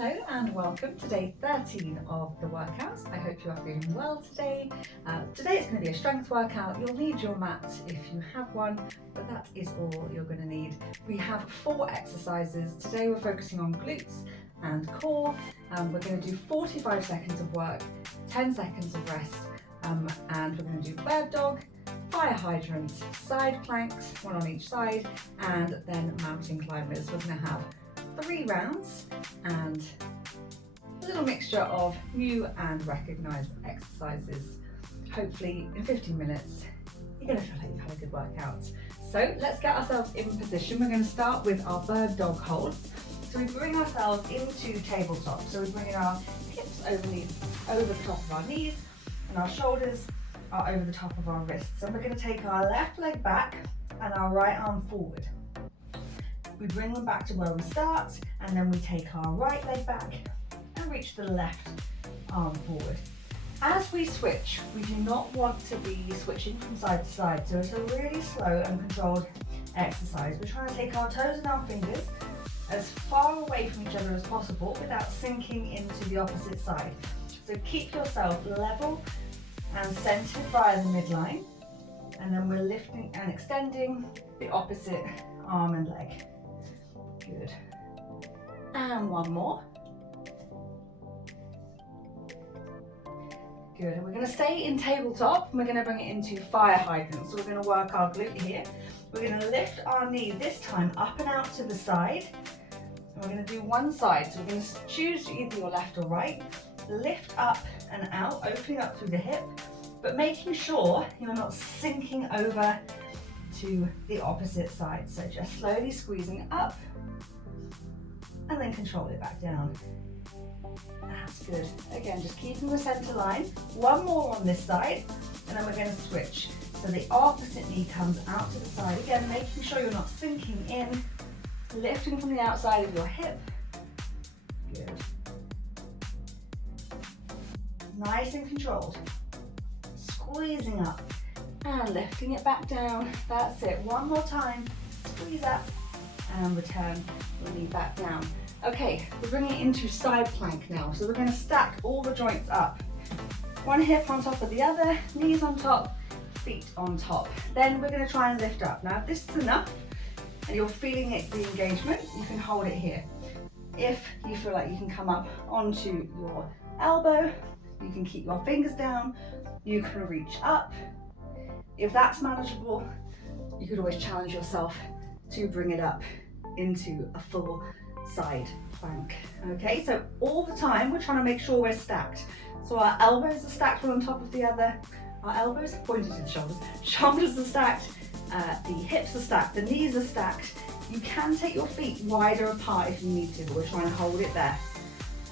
Hello and welcome to day 13 of the workouts. I hope you are feeling well today. Today it's going to be a strength workout. You'll need your mat if you have one, but that is all you're going to need. We have 4 exercises. Today we're focusing on glutes and core. We're going to do 45 seconds of work, 10 seconds of rest, and we're going to do bird dog, fire hydrant, side planks, one on each side, and then mountain climbers. We're going to have 3 rounds and a little mixture of new and recognised exercises. Hopefully in 15 minutes you're going to feel like you've had a good workout. So let's get ourselves in position. We're going to start with our bird dog holds. So we bring ourselves into tabletop. So we bring our hips over the top of our knees and our shoulders are over the top of our wrists. And we're going to take our left leg back and our right arm forward. We bring them back to where we start, and then we take our right leg back and reach the left arm forward. As we switch, we do not want to be switching from side to side, so it's a really slow and controlled exercise. We're trying to take our toes and our fingers as far away from each other as possible without sinking into the opposite side. So keep yourself level and centered via the midline, and then we're lifting and extending the opposite arm and leg. Good. And one more. Good. And we're going to stay in tabletop and we're going to bring it into fire hydrant. So we're going to work our glute here. We're going to lift our knee this time up and out to the side. And we're going to do one side. So we're going to choose either your left or right. Lift up and out, opening up through the hip, but making sure you're not sinking over to the opposite side. So just slowly squeezing up and then control it back down. That's good. Again, just keeping the center line. One more on this side, and then we're going to switch. So the opposite knee comes out to the side. Again, making sure you're not sinking in, lifting from the outside of your hip. Good. Nice and controlled. Squeezing up and lifting it back down. That's it. One more time. Squeeze up and return the knee back down. Okay, we're bringing it into side plank now. So we're going to stack all the joints up. One hip on top of the other, knees on top, feet on top. Then we're going to try and lift up. Now if this is enough and you're feeling it, the engagement, you can hold it here. If you feel like you can come up onto your elbow, you can keep your fingers down, you can reach up. If that's manageable, you could always challenge yourself to bring it up into a full side plank. Okay, so all the time we're trying to make sure we're stacked. So our elbows are stacked one on top of the other. Our elbows pointed to the shoulders. Shoulders are stacked. The hips are stacked. The knees are stacked. You can take your feet wider apart if you need to, but we're trying to hold it there.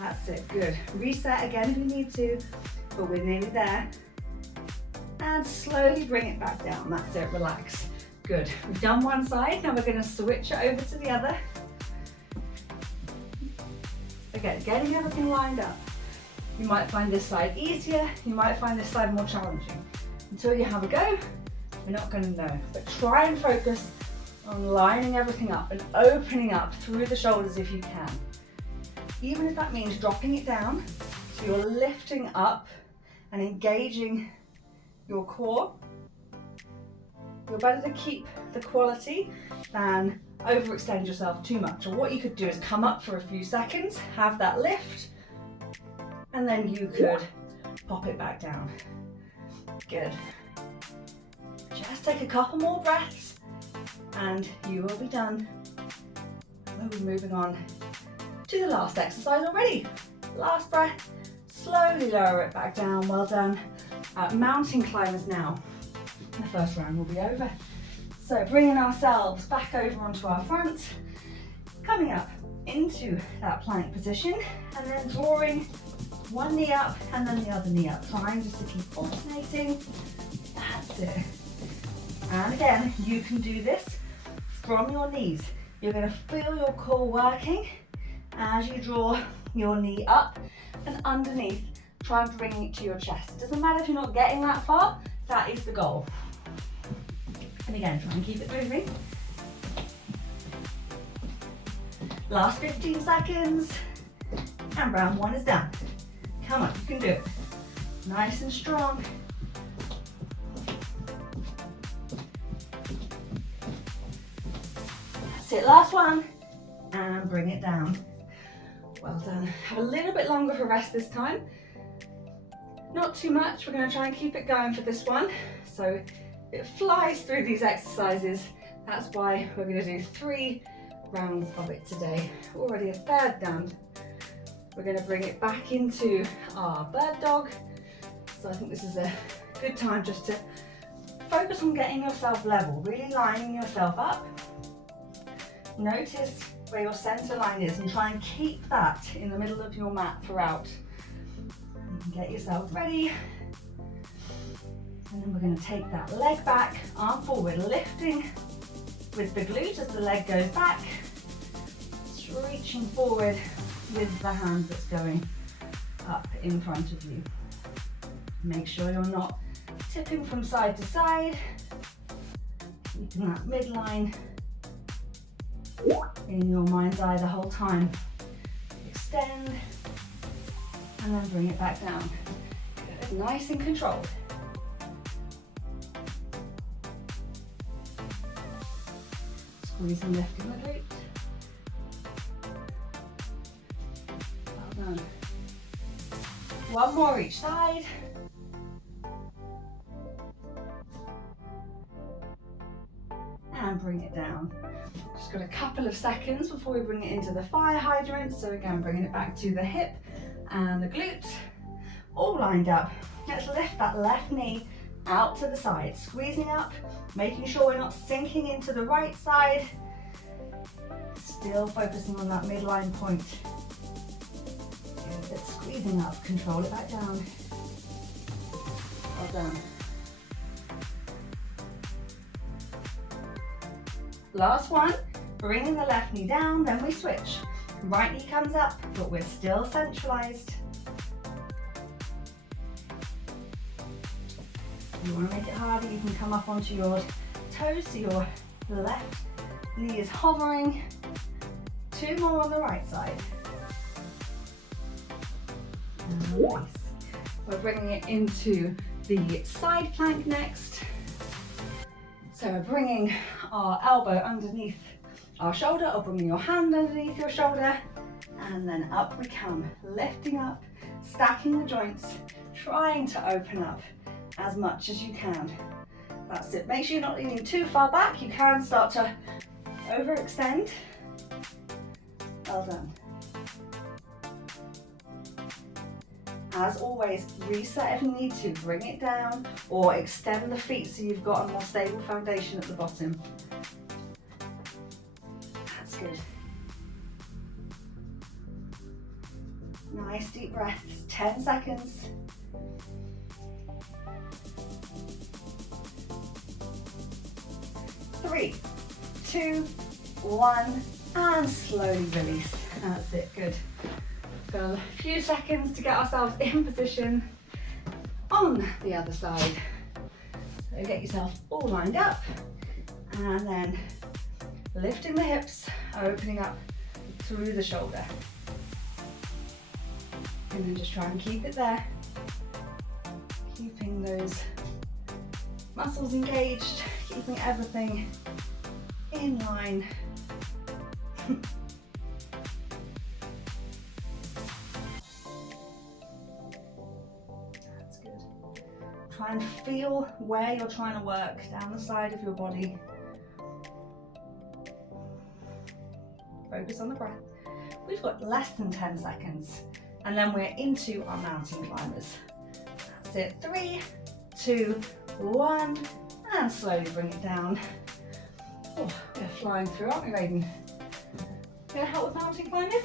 That's it. Good. Reset again if you need to, but we're nearly there. And slowly bring it back down. That's it. Relax. Good. We've done one side. Now we're going to switch it over to the other. Again, getting everything lined up. You might find this side easier. You might find this side more challenging. Until you have a go, you're not going to know. But try and focus on lining everything up and opening up through the shoulders if you can. Even if that means dropping it down, so you're lifting up and engaging your core. You're better to keep the quality than overextend yourself too much. Or what you could do is come up for a few seconds, have that lift, and then you could pop it back down. Good. Just take a couple more breaths and you will be done. We'll be moving on to the last exercise already. Last breath, slowly lower it back down. Well done. Mountain climbers now. The first round will be over. So bringing ourselves back over onto our front, coming up into that plank position, and then drawing one knee up and then the other knee up, trying just to keep alternating. That's it. And again, you can do this from your knees. You're going to feel your core working as you draw your knee up and underneath. Try and bring it to your chest. It doesn't matter if you're not getting that far, that is the goal. And again, try and keep it moving. Last 15 seconds. and round one is down. Come on, you can do it. Nice and strong. That's it, last one, and bring it down. Well done. Have a little bit longer for rest this time. Not too much, we're going to try and keep it going for this one. So it flies through these exercises. That's why we're going to do 3 rounds of it today. Already a third done. We're going to bring it back into our bird dog. So I think this is a good time just to focus on getting yourself level, really lining yourself up. Notice where your center line is and try and keep that in the middle of your mat throughout. Get yourself ready. And then we're going to take that leg back, arm forward, lifting with the glute as the leg goes back, reaching forward with the hand that's going up in front of you. Make sure you're not tipping from side to side, keeping that midline in your mind's eye the whole time. Extend, and then bring it back down. Good, nice and controlled. Squeeze and lift in the glute. Well done. One more each side. And bring it down. Just got a couple of seconds before we bring it into the fire hydrant. So again, bringing it back to the hip and the glute, all lined up. Let's lift that left knee out to the side, squeezing up, making sure we're not sinking into the right side. Still focusing on that midline point. Good, squeezing up, control it back down. Well done. Last one, bringing the left knee down, then we switch. Right knee comes up, but we're still centralized. If you want to make it harder, you can come up onto your toes so your left knee is hovering. 2 more on the right side. Nice. We're bringing it into the side plank next. So we're bringing our elbow underneath our shoulder, or bringing your hand underneath your shoulder, and then up we come, lifting up, stacking the joints, trying to open up as much as you can. That's it. Make sure you're not leaning too far back. You can start to overextend. Well done. As always, reset if you need to, bring it down, or extend the feet so you've got a more stable foundation at the bottom. That's good. Nice deep breaths, 10 seconds. Three, 2, 1, and slowly release. That's it, good. Got a few seconds to get ourselves in position on the other side. So get yourself all lined up, and then lifting the hips, opening up through the shoulder. And then just try and keep it there. Keeping those muscles engaged, keeping everything in line. That's good. Try and feel where you're trying to work down the side of your body. Focus on the breath. We've got less than 10 seconds, and then we're into our mountain climbers. That's it. 3, 2, 1, and slowly bring it down. Oh, we're flying through, aren't we, Raiden? Gonna help with mountain climbers?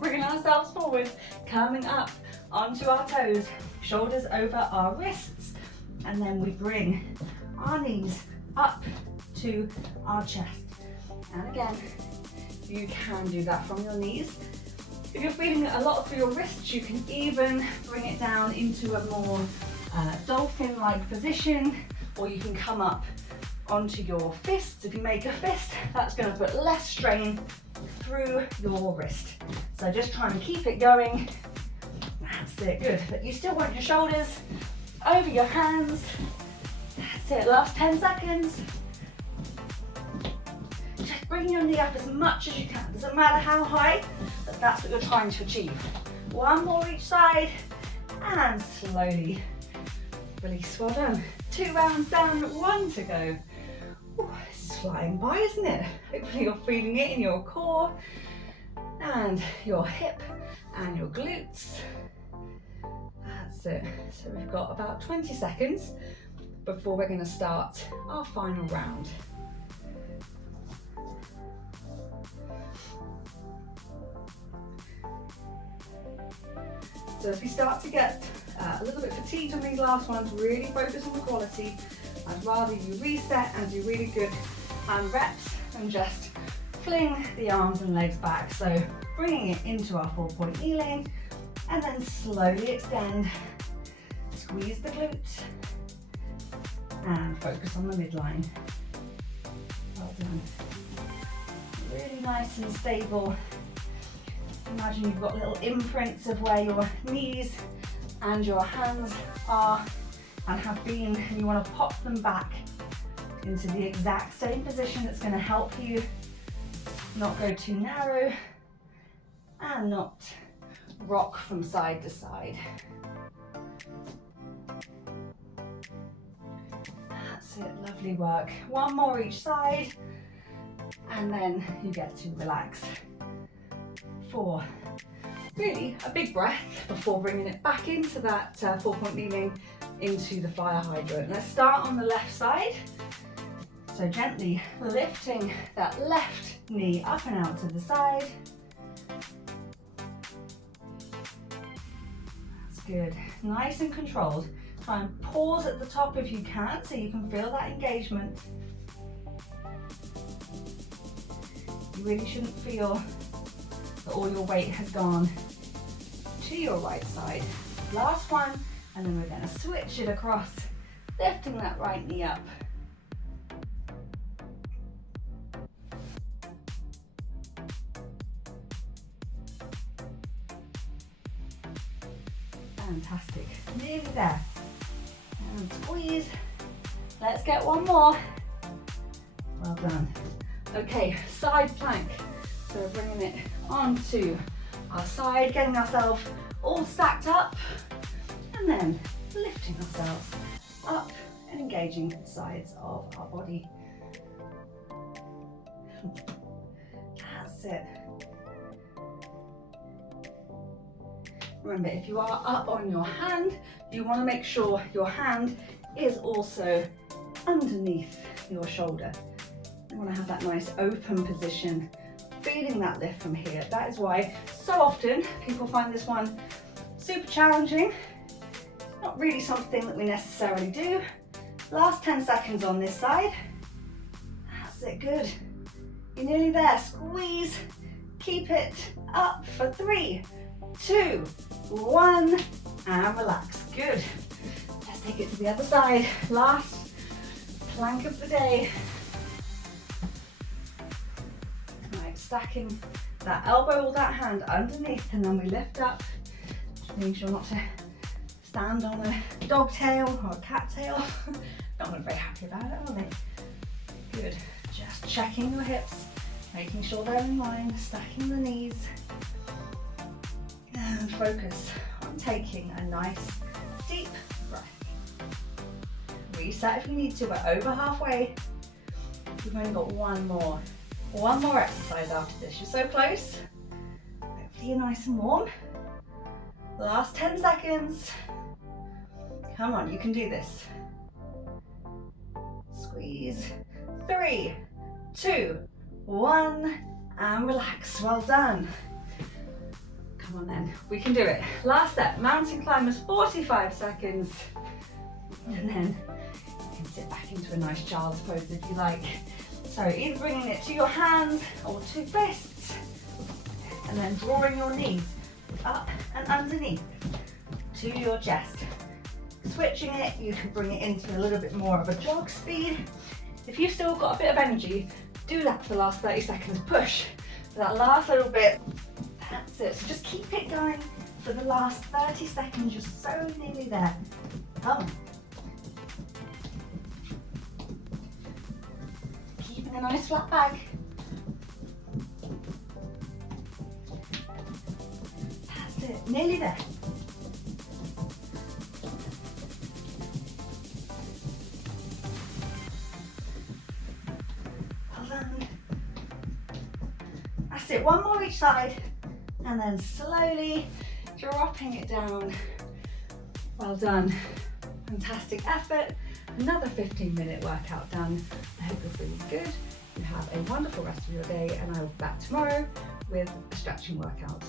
Bringing ourselves forward, coming up onto our toes, shoulders over our wrists, and then we bring our knees up to our chest. And again, you can do that from your knees. If you're feeling it a lot through your wrists, you can even bring it down into a more dolphin-like position, or you can come up onto your fists. If you make a fist, that's going to put less strain through your wrist. So just try and keep it going. That's it, good. But you still want your shoulders over your hands. That's it, last 10 seconds. Just bring your knee up as much as you can. Doesn't matter how high, but that's what you're trying to achieve. One more each side, and slowly release. Well done. 2 rounds down, 1 to go. Ooh, this is flying by, isn't it? Hopefully you're feeling it in your core and your hip and your glutes. That's it. So we've got about 20 seconds before we're going to start our final round. So if you start to get a little bit fatigued on these last ones, really focus on the quality. I'd rather you reset and do really good reps than just fling the arms and legs back. So bringing it into our 4-point kneeling and then slowly extend, squeeze the glutes and focus on the midline. Well done. Really nice and stable. Imagine you've got little imprints of where your knees and your hands are and have been, and you want to pop them back into the exact same position that's going to help you not go too narrow and not rock from side to side. That's it, lovely work. 1 more each side, and then you get to relax for really a big breath before bringing it back into that 4-point kneeling into the fire hydrant. Let's start on the left side. So gently lifting that left knee up and out to the side. That's good. Nice and controlled. Try and pause at the top if you can, so you can feel that engagement. You really shouldn't feel that all your weight has gone to your right side. Last one, and then we're going to switch it across, lifting that right knee up. Fantastic, nearly there. And squeeze. Let's get 1 more. Well done. Okay, side plank. So we're bringing it onto our side, getting ourselves all stacked up, and then lifting ourselves up and engaging the sides of our body. That's it. Remember, if you are up on your hand, you want to make sure your hand is also underneath your shoulder. You want to have that nice open position, feeling that lift from here. That is why so often people find this one super challenging. It's not really something that we necessarily do. Last 10 seconds on this side. That's it, good. You're nearly there. Squeeze, keep it up for 3, 2, 1, and relax. Good. Let's take it to the other side. Last plank of the day. Right, stacking that elbow or that hand underneath, and then we lift up. Making sure not to stand on a dog tail or a cat tail. Not very happy about it, are they? Good. Just checking your hips, making sure they're in line, stacking the knees. And focus on taking a nice deep breath. Reset if you need to, we're over halfway. We've only got 1 more. 1 more exercise after this. You're so close. Hopefully you're nice and warm. Last 10 seconds. Come on, you can do this. Squeeze. 3, 2, 1, and relax. Well done. Come on then, we can do it. Last set, mountain climbers, 45 seconds. And then you can sit back into a nice child's pose if you like. So either bringing it to your hands or to fists, and then drawing your knees up and underneath to your chest. Switching it, you can bring it into a little bit more of a jog speed. If you've still got a bit of energy, do that for the last 30 seconds. Push for that last little bit. That's That's it. So just keep it going for the last 30 seconds. You're so nearly there. Come on. Keeping a nice flat back. That's it. Nearly there. Hold on. That's it. One more each side. And then slowly dropping it down. Well done. Fantastic effort. Another 15-minute workout done. I hope you're feeling good. You have a wonderful rest of your day, and I will be back tomorrow with a stretching workout.